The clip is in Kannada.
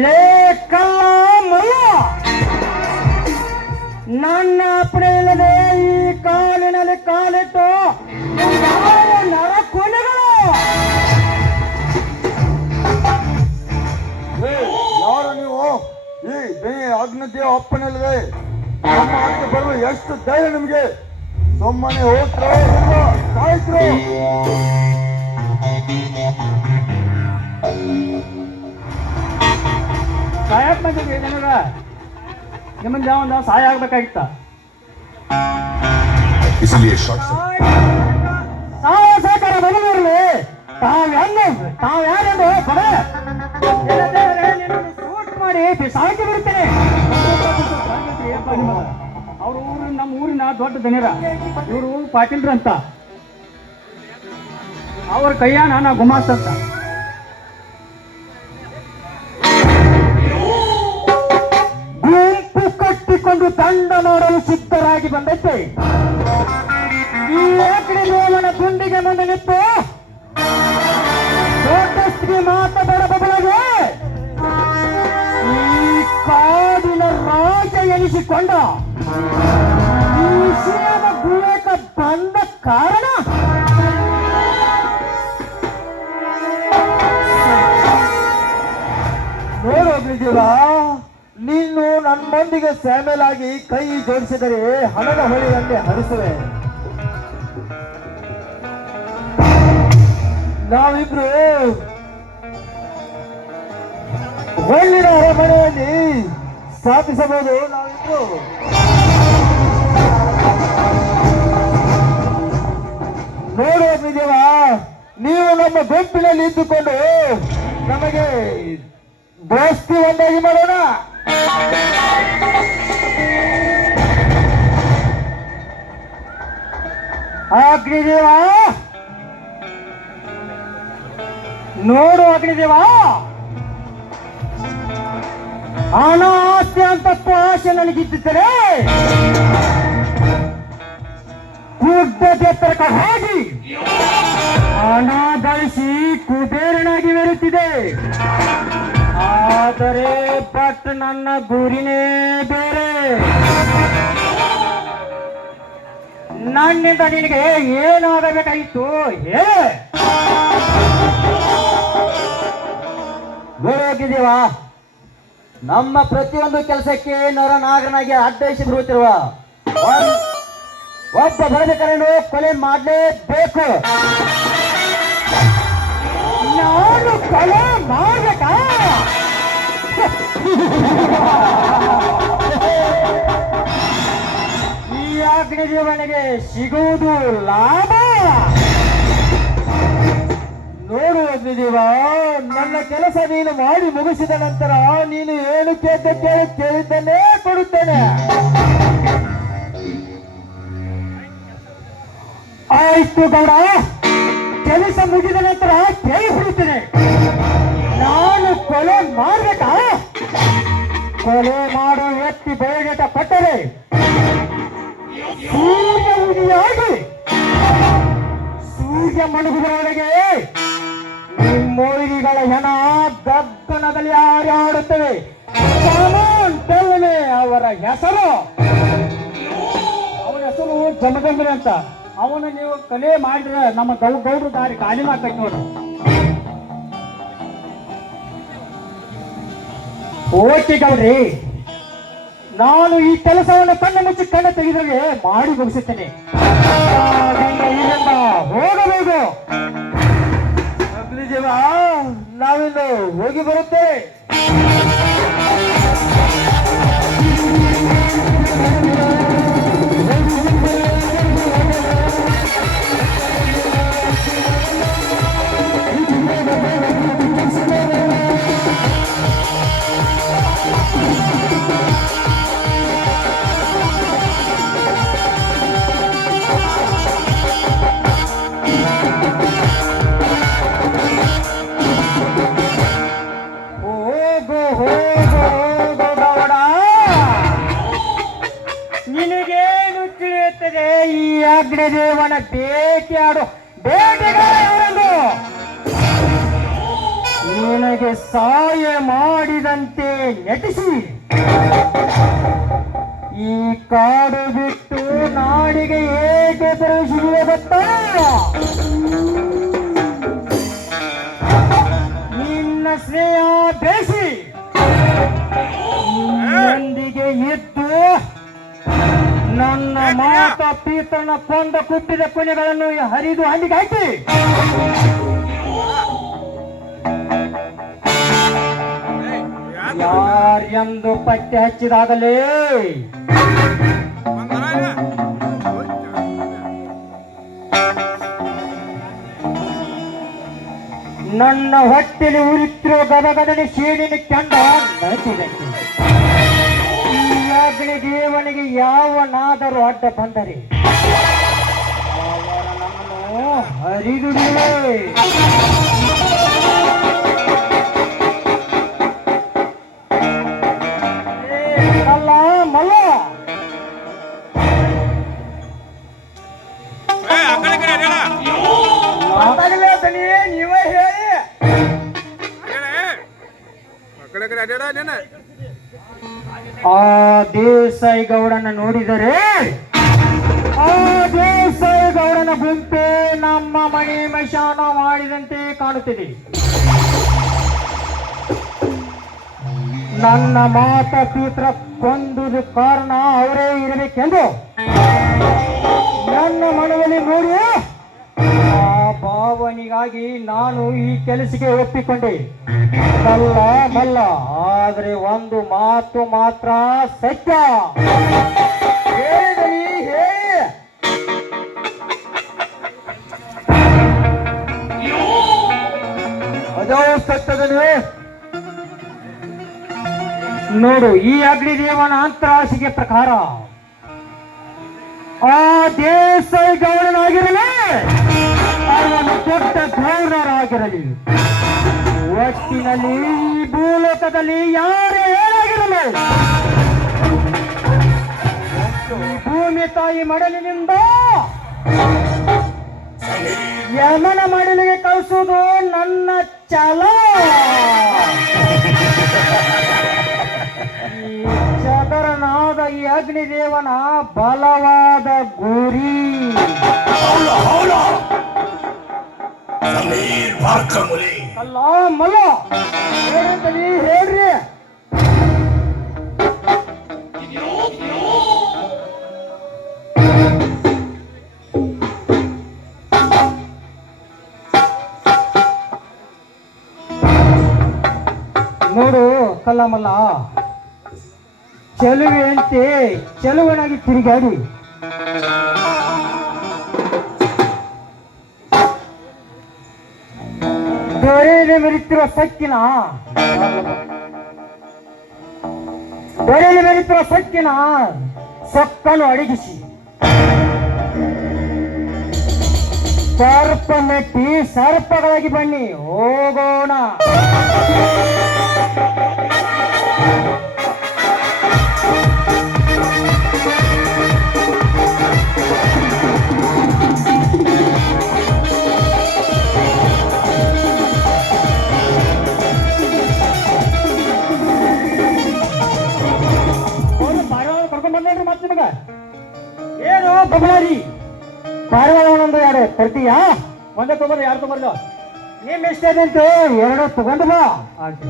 ಲೇ ಕಲ್ಲ ಮಲ್ಲ, ನನ್ನ ಅಪ್ಪಣೆ ಇಲ್ಲದೆ ಈ ಕಾಲಿನಲ್ಲಿ ಕಾಲಿಟ್ಟು ನರಕುಲಿಗಳು. ಯಾರು ನೀವು? ಈ ಅಗ್ನಿದೇವ ಅಪ್ಪಣೆ ಇಲ್ಲದೆ ನಮ್ಮ ಮನೆಗೆ ಬರಲು ಎಷ್ಟು ಧೈರ್ಯ ನಿಮ್ಗೆ? ಸುಮ್ಮನೆ ಹೋಗ್ತೋ ಸಾಯ್ತ್ರು. ಸಾಯಕ್ ಬಂದಿದ್ವಿ ಜನರ, ನಿಮ್ಮಂದ ಒಂದು ಸಹಾಯ ಆಗ್ಬೇಕಾಗಿತ್ತ. ಸಹಕಾರ ಬದಲಿರಲಿ. ತಾವ್ಯಾರೆಂದು ಪಡ ಶೂಟ್ ಮಾಡಿ ಸಾಕಿ ಬಿಡ್ತೇನೆ. ಅವ್ರ ಊರು ನಮ್ಮ ಊರಿನ ದೊಡ್ಡ ದನಿರ, ಇವರು ಪಾಟೀಲ್ರಂತ, ಅವ್ರ ಕೈಯಾನ ನಾ ಗುಮಾಸ್ತಂತ. ಗುಂಪು ಕಟ್ಟಿಕೊಂಡು ದಂಡ ಮಾಡಲು ಸಿದ್ಧರಾಗಿ ಬಂದೈತೆ. ಈ ಆಕಡೆ ದೇವನ ಗುಂಡಿಗೆ ಮುಂದೆ ನಿಂತು ದೊಡ್ಡಸ್ತಿಗೆ ಮಾತನಾಡಬಲ್ಲದೆ ಈ ಕಾಡಿನ ರಾಜ ಎನಿಸಿಕೊಂಡ ಈ ಶಿವನ ಗುಳಕ ಬಂದ ಕಾರಣ ನೋಡೋಗ್ಲಿದ್ದೀವ. ನೀನು ನಮ್ಮೊಂದಿಗೆ ಸ್ಯಾಮೇಲಾಗಿ ಕೈ ಜೋಡಿಸಿದರೆ ಹಣದ ಹೊಳೆಯನ್ನೇ ಹರಿಸುವೆ. ನಾವಿಬ್ರು ಹೊಳ್ಳಿನ ಅರಮನೆಯಲ್ಲಿ ಸ್ಥಾಪಿಸಬಹುದು. ನಾವಿಬ್ರು ನೋಡೋಗ್ಲಿದ್ದೀವ. ನೀವು ನಮ್ಮ ಗುಂಪಿನಲ್ಲಿ ಇದ್ದುಕೊಂಡು ನಮಗೆ ದೋಸ್ತಿ ಒಂದಾಗಿ ಮಾಡೋಣ. ಅಗ್ನಿದೇವ, ನೋಡು ಅಗ್ನಿದೇವ, ಹಣ ಆಸ್ತಿ ಅಂತಸ್ತು ಆಸೆ ನನಗಿದ್ದರೆ ಕುಡ್ಡದೆತ್ತರಕ ಹೋಗಿ ಹಣ ಗಳಿಸಿ ಕುಬೇರನಾಗಿ ಬೆರುತ್ತಿದೆ. ಆದರೆ ಬಟ್ ನನ್ನ ಗುರಿನೇ ಬೇರೆ. ನನ್ನಿಂದ ನಿನಗೆ ಏನಾಗಬೇಕಾಗಿತ್ತು ಹೇಳಿ. ಹೋಗಿದ್ದೀವ. ನಮ್ಮ ಪ್ರತಿಯೊಂದು ಕೆಲಸಕ್ಕೆ ನರನಾಗರನಾಗಿ ಅಡ್ಡಯಿಸಿ ಬರುತ್ತಿರುವ ಒಬ್ಬ ಬರಬೇಕಾರನ್ನು ಕೊಲೆ ಮಾಡಲೇಬೇಕು. ನಾನು ಕೊಲೆ ಮಾಡಬೇಕಾ? ಈ ಅಗ್ನಿದೇವನಿಗೆ ಸಿಗುವುದು ಲಾಭ. ನೋಡು ಅಗ್ನಿದೇವ, ನನ್ನ ಕೆಲಸ ನೀನು ಮಾಡಿ ಮುಗಿಸಿದ ನಂತರ ನೀನು ಏನು ಕೇಳಿದ್ದನ್ನೇ ಕೊಡುತ್ತೇನೆ. ಆಯ್ತು ಗೌಡ, ಕೆಲಸ ಮುಗಿದ ನಂತರ ಕೇಳಿ ಬಿಡುತ್ತೇನೆ. ನಾನು ಕೊಲೆ ಮಾಡಬೇಕಾ? ಕೊಲೆ ಮಾಡುವ ವ್ಯಕ್ತಿ ಬಯಗೇಟ ಪಟ್ಟರೆ ಸೂರ್ಯ ಉದಿಯಾಗಿ ಸೂರ್ಯ ಮಣಗುವುದರೊಳಗೆ ನಿಮ್ಮೋರಿಗಳ ಹೆಣ ಗಗನದಲ್ಲಿ ಹಾರಾಡುತ್ತವೆ. ಅವರ ಹೆಸರು ಜಮದಗ್ನಿ ಅಂತ. ಅವನ ನೀವು ಕಲೆ ಮಾಡಿದ್ರೆ ನಮ್ಮ ಗೌಡ್ರು ದಾರಿ ಖಾಲಿ ಮಾಡ್ಬೇಕು ನೋಡ್ರಿ. ಓಕೆ ಗೌಡ್ರಿ, ನಾನು ಈ ಕೆಲಸವನ್ನು ಕಣ್ಣು ಮುಚ್ಚಿ ಕಣ್ಣು ತೆಗೆದ್ರೆ ಮಾಡಿ ಮುಗಿಸುತ್ತೇನೆ. ಹೋಗಬೇಕು ಅಗ್ನಿದೇವ, ನಾವಿನ್ನು ಹೋಗಿ ಬರುತ್ತೇವೆ. ನಿನಗೇನು ತಿಳಿಯುತ್ತದೆ ಈ ಅಗ್ನಿದೇವನ ಬೇಟೆಯಾಡು ಬೇಟೆಗಾರರೆಂದು? ನಿನಗೆ ನನಗೆ ಸಹಾಯ ಮಾಡಿದಂತೆ ನಟಿಸಿ ಈ ಕಾಡು ಬಿಟ್ಟು ನಾಡಿಗೆ ಹೇಗೆ ಪ್ರವೇಶಿಸುವ ಗೊತ್ತಾ? ನಿನ್ನ ಸ್ನೇಹ ಬೇಸಿ ನಿನ್ನೊಂದಿಗೆ ಇದ್ದು ನನ್ನ ಮಾತ ಪೀತನ ಕೊಂದ ಕುಟ್ಟಿದ ಕೊನೆಗಳನ್ನು ಹರಿದು ಹಂಡಿಗೆ ಹಾಕಿ ಯಾರೆಂದು ಪತ್ತೆ ಹಚ್ಚಿದಾಗಲೇ ನನ್ನ ಹೊಟ್ಟೆಲಿ ಉರಿತಿರೋ ಗದಗದನೆ ಶೇಡಿನ ಕೆಂಡ ನಟಿದಂತೆ ಈ ದೇವನಿಗೆ ಯಾವನಾದರೂ ಅಡ್ಡ ಬಂದರೆ ಅವರ ನನ್ನನ್ನು ಹರಿದುಬಿಡುವೆ. ಅಲ್ಲ ಮಲ್ಲ ನೀವೇ ಹೇಳಿ. ಆ ದೇಸಾಯಿ ಗೌಡನ ನೋಡಿದರೆ ಆ ದೇಸಾಯಿ ಗೌಡನ ಗುಂಪೆ ನಮ್ಮ ಮನೆ ಮಶಾನ ಮಾಡಿದಂತೆ ಕಾಣುತ್ತಿದೆ. ನನ್ನ ಮಾತ ಪೀತ್ರ ಕೊಂದುದು ಕಾರಣ ಅವರೇ ಇರಬೇಕೆಂದು ನನ್ನ ಮನದಲ್ಲಿ ನೋಡಿ ಆ ಭಾವನಿಗಾಗಿ ನಾನು ಈ ಕೆಲಸಕ್ಕೆ ಒಪ್ಪಿಕೊಂಡೆ. ಮಲ್ಲ ಮಲ್ಲ, ಆದರೆ ಒಂದು ಮಾತು ಮಾತ್ರ ಸತ್ಯ. ಹೇಳಿದನಿ ಹೇಳಿ. ಅದೇ ಸತ್ಯದಲ್ಲಿ ನೋಡು, ಈ ಅಗ್ನಿದೇವನ ಅಂತರಾಶಿಗೆ ಪ್ರಕಾರ ಆ ದೇಸಾಯಿ ಗೌಡನಾಗಿರಲಿ ಅವನು ದೊಡ್ಡ ಗೌರವರಾಗಿರಲಿ, ಒಟ್ಟಿನಲ್ಲಿ ಈ ಭೂಲೋಕದಲ್ಲಿ ಯಾರೇ ಏನಾಗಿರಲಿ ಈ ಭೂಮಿ ತಾಯಿ ಮಡಲಿನಿಂದ ಯಮನ ಮಡಲಿಗೆ ಕಳಿಸುವುದು ನನ್ನ ಛಲ. ಈ ಚದರನಾದ ಈ ಅಗ್ನಿದೇವನ ಬಲವಾದ ಗುರಿ. ಅಲ್ಲ ಮಲ್ಲ, ಏನಂತಲೀ ಹೇಳ್ರಿ. ನೋಡು ಕಲ್ಲಮಲ್ಲ, ಚೆಲುವೆಯಂತೆ ಚೆಲುವನಾಗಿ ತಿರುಗಾಡಿ ದೊರೆಯಲ್ಲಿ ಮೆರೆತಿರುವ ಸಕ್ಕಿನ ಸೊಕ್ಕನ್ನು ಅಡಗಿಸಿ ಸರ್ಪ ಮೆಟ್ಟಿ ಸರ್ಪಗಳಾಗಿ ಬನ್ನಿ, ಹೋಗೋಣ. ಕರ್ಕೊಂಡ್ ಬಂದೇನ್ರಿ ಮತ್ತೆ ನಿಮಗ ಏನು ಬಬಲಾರಿ ಪಾರಿವಾಳ ಒಂದೊಂದು ಎರಡು ತರ್ತೀಯಾ? ಒಂದೇ ತಗೊಂಡ್ರೆ ಯಾರು ತಗೊಂಡ್ರು? ನಿಮ್ ಎಷ್ಟೇ ಅಂತೆ ಎರಡು ತಗೊಂಡು ಬಾ. ಆಯ್ತು.